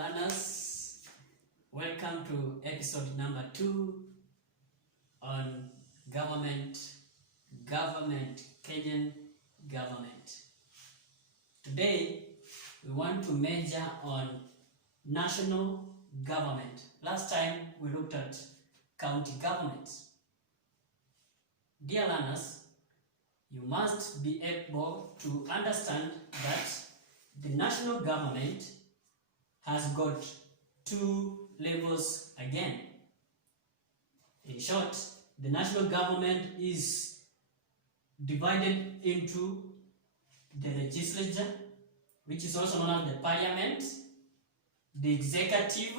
learners, welcome to episode number 2 on government, Kenyan government. Today, we want to measure on national government. Last time, we looked at county governments. Dear learners, you must be able to understand that the national government has got 2 levels again. In short, the national government is divided into the legislature, which is also known as the parliament, the executive,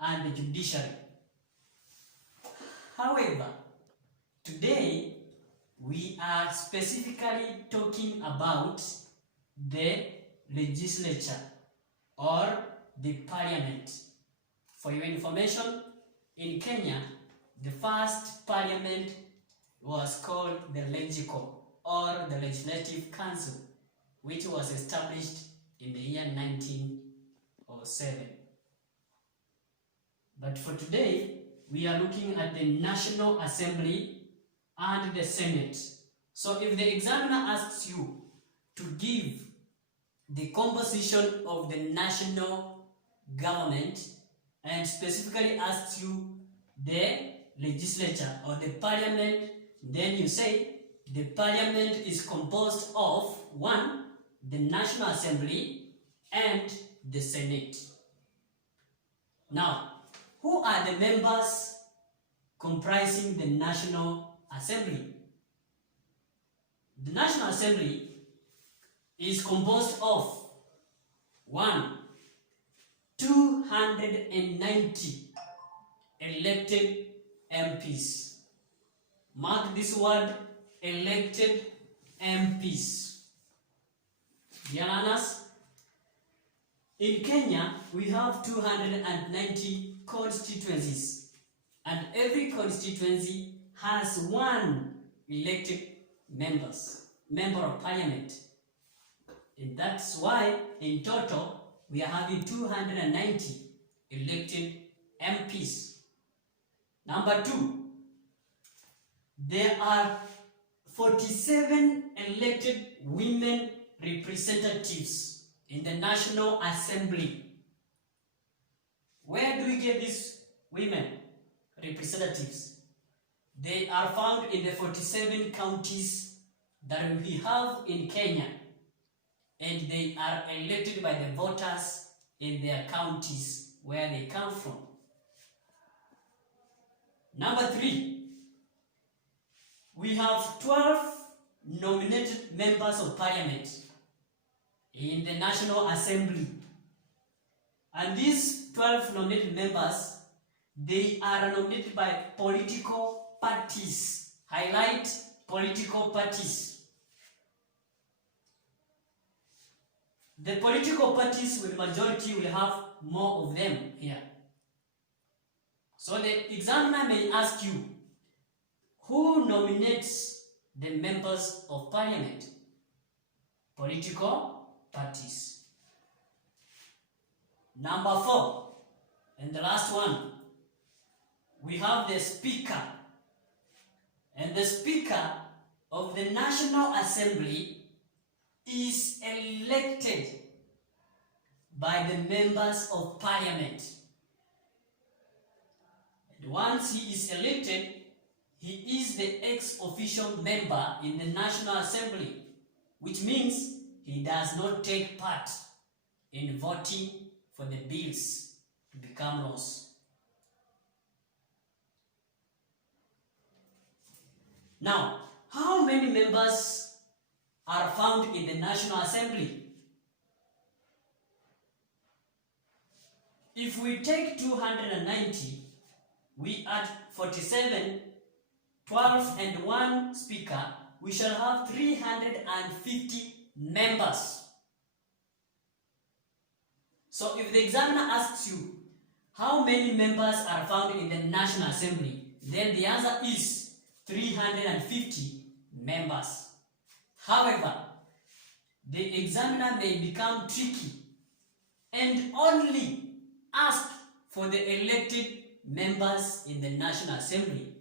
and the judiciary. However, today we are specifically talking about the legislature or the parliament. For your information, in Kenya, the first parliament was called the Legislature or the Legislative Council, which was established in the year 1907. But for today, we are looking at the National Assembly and the Senate. So if the examiner asks you to give the composition of the national government and specifically asks you the legislature or the parliament, then you say the parliament is composed of 1, the National Assembly and the Senate. Now, who are the members comprising the National Assembly? The National Assembly is composed of 1, 290 elected MPs. Mark this word, elected MPs. Dear learners, in Kenya, we have 290 constituencies, and every constituency has 1 elected member of parliament. And that's why, in total, we are having 290 elected MPs. Number 2, there are 47 elected women representatives in the National Assembly. Where do we get these women representatives? They are found in the 47 counties that we have in Kenya, and they are elected by the voters in their counties where they come from. Number 3, we have 12 nominated members of parliament in the National Assembly. And these 12 nominated members, they are nominated by political parties. Highlight political parties. The political parties with majority will have more of them here. So the examiner may ask you, who nominates the members of parliament? Political parties. Number 4, and the last one, we have the speaker. And the speaker of the National Assembly is elected by the members of parliament. And once he is elected, he is the ex-official member in the National Assembly, which means he does not take part in voting for the bills to become laws. Now, how many members are found in the National Assembly? If we take 290, we add 47, 12 and 1 speaker, we shall have 350 members. So if the examiner asks you, how many members are found in the National Assembly, then the answer is 350 members. However, the examiner may become tricky and only ask for the elected members in the National Assembly?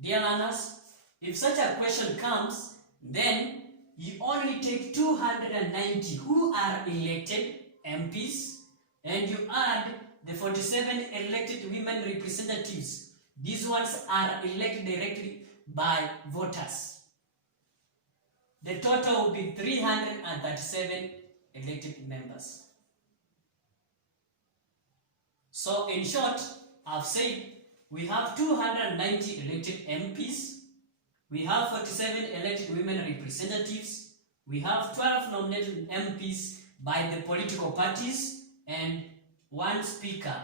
Dear learners, if such a question comes, then you only take 290 who are elected MPs and you add the 47 elected women representatives. These ones are elected directly by voters. The total will be 337 elected members. So in short, I've said we have 290 elected MPs, we have 47 elected women representatives, we have 12 nominated MPs by the political parties, and one speaker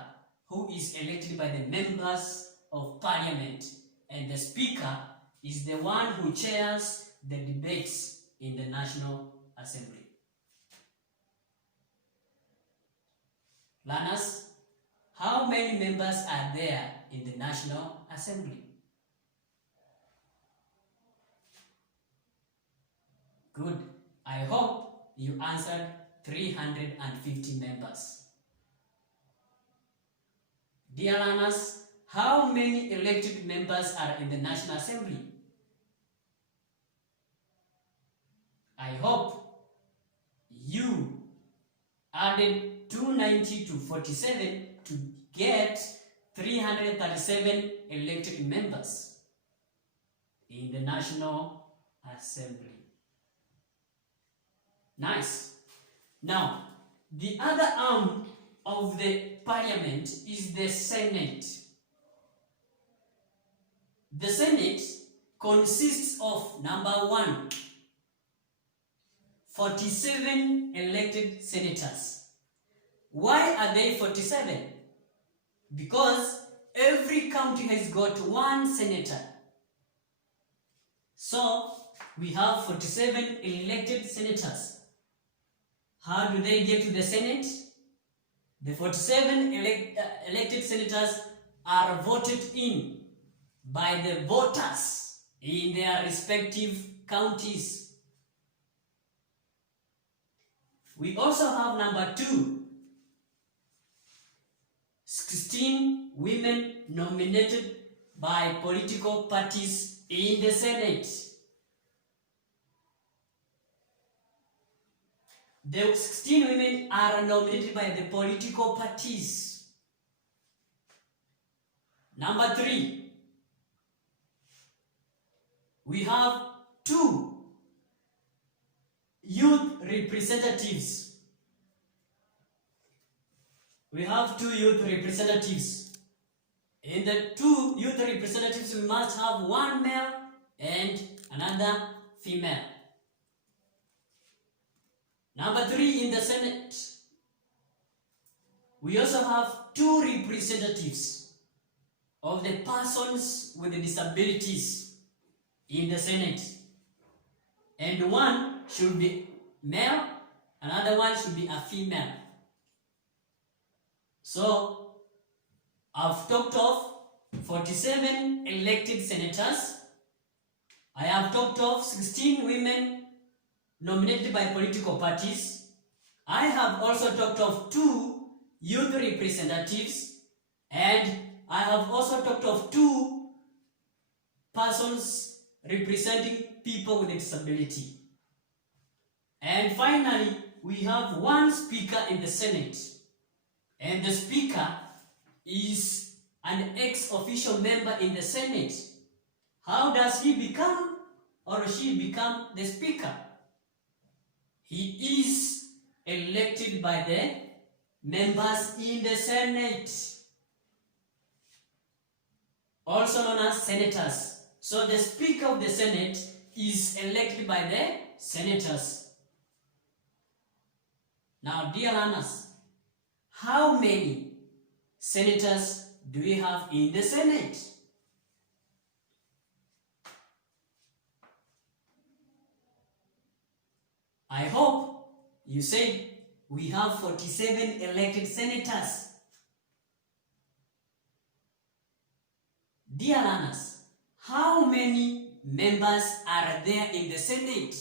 who is elected by the members of parliament. And the speaker is the one who chairs the debates in the National Assembly. Learners, how many members are there in the National Assembly? Good. I hope you answered 350 members. Dear learners, how many elected members are in the National Assembly? I hope you added 290 to 47 to get 337 elected members in the National Assembly. Nice. Now, the other arm of the parliament is the Senate. The Senate consists of, number 1, 47 elected senators. Why are they 47? Because every county has got one senator. So, we have 47 elected senators. How do they get to the Senate? The 47 elected senators are voted in by the voters in their respective counties. We also have number 2, 16 women nominated by political parties in the Senate. The 16 women are nominated by the political parties. Number 3, we have 2 youth representatives. We have 2 youth representatives. In the 2 youth representatives, we must have one male and another female. Number 3, in the Senate, we also have 2 representatives of the persons with disabilities in the Senate. And one should be male, another one should be a female. So, I've talked of 47 elected senators. I have talked of 16 women nominated by political parties. I have also talked of 2 youth representatives, and I have also talked of 2 persons representing people with a disability. And finally, we have one speaker in the Senate, and the speaker is an ex-official member in the Senate. How does he become or she become the speaker? He is elected by the members in the Senate, also known as senators. So the Speaker of the Senate is elected by the senators. Now, dear learners, how many senators do we have in the Senate? I hope you said we have 47 elected senators. Dear learners, how many members are there in the Senate?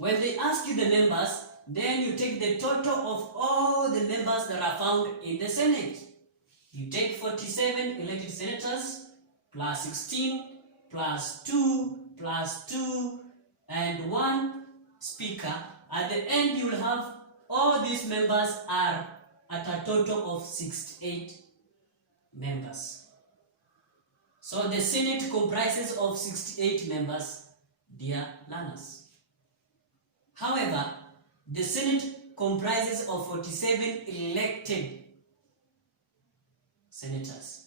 When they ask you the members, then you take the total of all the members that are found in the Senate. You take 47 elected senators plus 16 plus 2 plus 2 and 1 speaker. At the end, you will have all these members are at a total of 68 members. So the Senate comprises of 68 members, dear learners. However, the Senate comprises of 47 elected senators.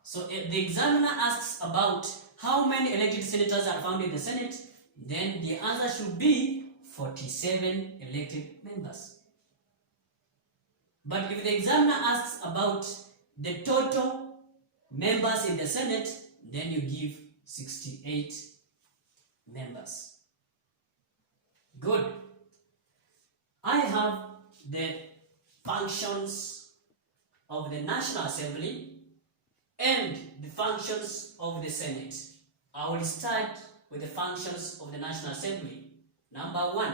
So if the examiner asks about how many elected senators are found in the Senate, then the answer should be 47 elected members. But if the examiner asks about the total members in the Senate, then you give 68 members. Good. I have the functions of the National Assembly and the functions of the Senate. I will start with the functions of the National Assembly. Number 1,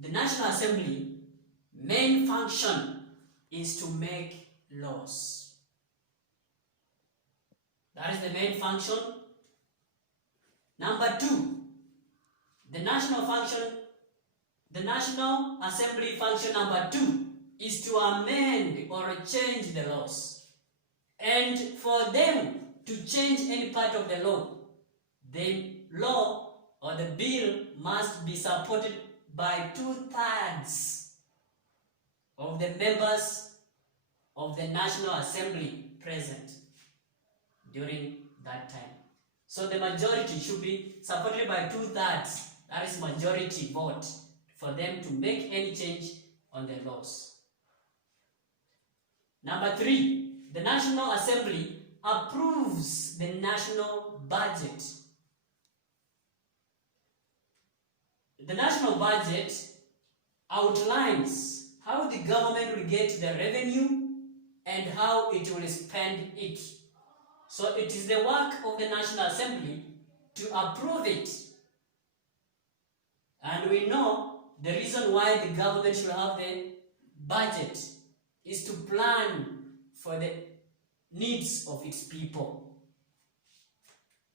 the National Assembly main function is to make laws. That is the main function. Number 2, the National Assembly function number 2 is to amend or change the laws. And for them to change any part of the law, the law or the bill must be supported by 2/3 of the members of the National Assembly present during that time. So the majority should be supported by 2/3. That is majority vote for them to make any change on the laws. Number 3, the National Assembly approves the national budget. The national budget outlines how the government will get the revenue and how it will spend it. So it is the work of the National Assembly to approve it. And we know the reason why the government should have the budget is to plan for the needs of its people.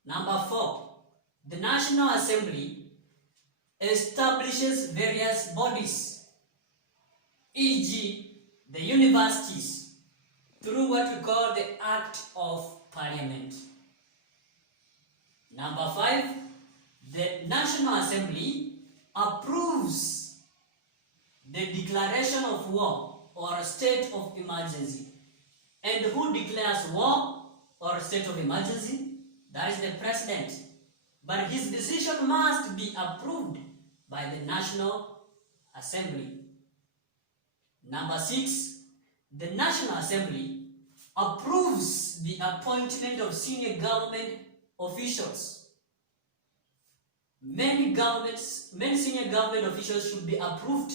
Number 4, the National Assembly establishes various bodies, e.g. the universities, through what we call the Act of Parliament. Number 5, the National Assembly approves the declaration of war or state of emergency. And who declares war or state of emergency? That is the president. But his decision must be approved by the National Assembly. Number 6, the National Assembly approves the appointment of senior government officials. Many senior government officials should be approved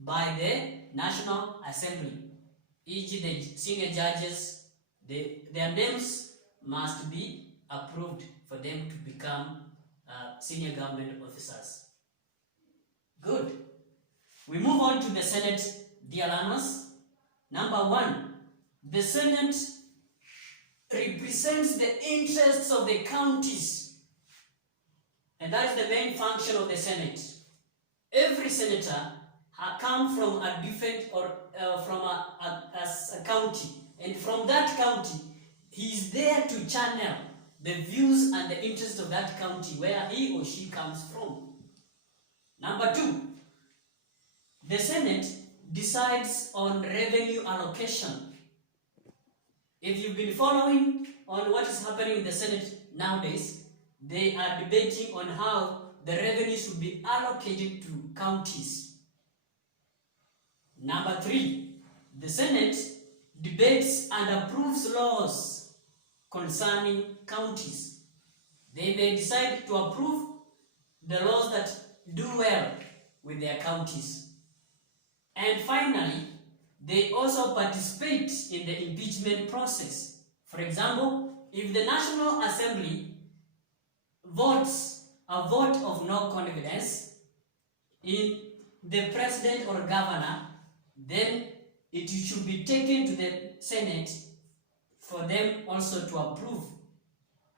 by the National Assembly. E.g. the senior judges, their names must be approved for them to become senior government officers. Good. We move on to the Senate, dear learners. Number 1, the Senate represents the interests of the counties. And that is the main function of the Senate. Every senator comes from a different or from a county. And from that county, he is there to channel the views and the interests of that county where he or she comes from. Number 2, the Senate decides on revenue allocation. If you've been following on what is happening in the Senate nowadays, they are debating on how the revenue should be allocated to counties. Number 3, the Senate debates and approves laws concerning counties. They may decide to approve the laws that do well with their counties. And finally, they also participate in the impeachment process. For example, if the National Assembly votes a vote of no confidence in the president or governor, then it should be taken to the Senate for them also to approve.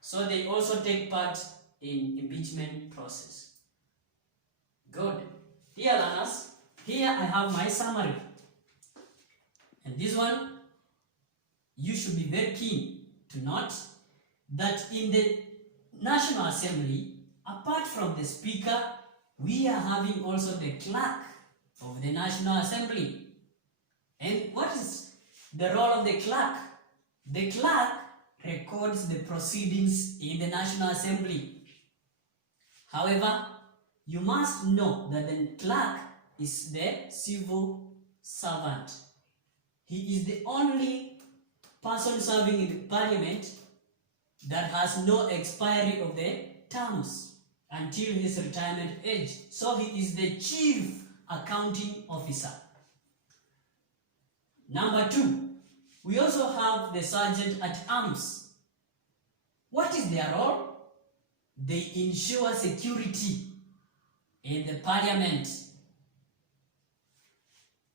So they also take part in impeachment process. Good. Dear learners, here I have my summary. And this one, you should be very keen to note that in the National Assembly, apart from the Speaker, we are having also the clerk of the National Assembly. And what is the role of the clerk? The clerk records the proceedings in the National Assembly. However, you must know that the clerk is the civil servant. He is the only person serving in the parliament that has no expiry of the terms until his retirement age. So he is the chief accounting officer. Number 2, we also have the sergeant at arms. What is their role? They ensure security in the parliament.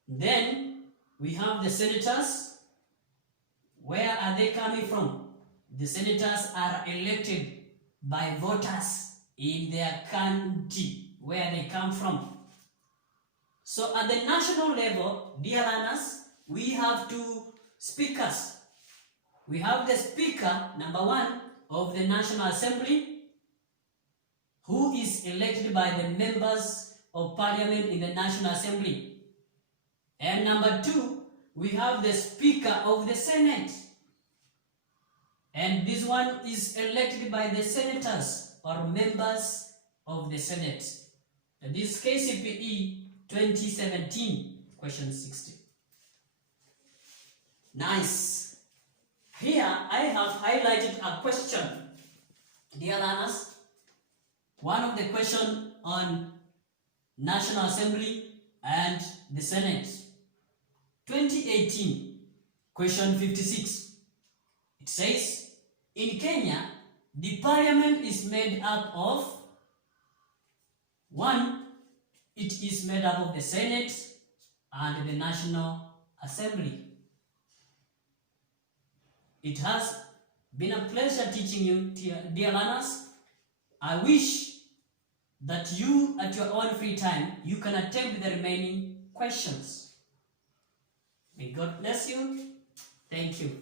Then we have the senators. Where are they coming from? The senators are elected by voters in their county where they come from. So at the national level, dear learners, we have 2 speakers. We have the speaker, number 1, of the National Assembly, who is elected by the members of parliament in the National Assembly. And number 2, we have the Speaker of the Senate. And this one is elected by the senators or members of the Senate. And this KCPE 2017, question 60. Nice. Here I have highlighted a question. Dear learners, one of the questions on National Assembly and the Senate. 2018, question 56. It says, in Kenya, the parliament is made up of 1. It is made up of the Senate and the National Assembly. It has been a pleasure teaching you, dear learners. I wish that you, at your own free time, you can attempt the remaining questions. May God bless you. Thank you.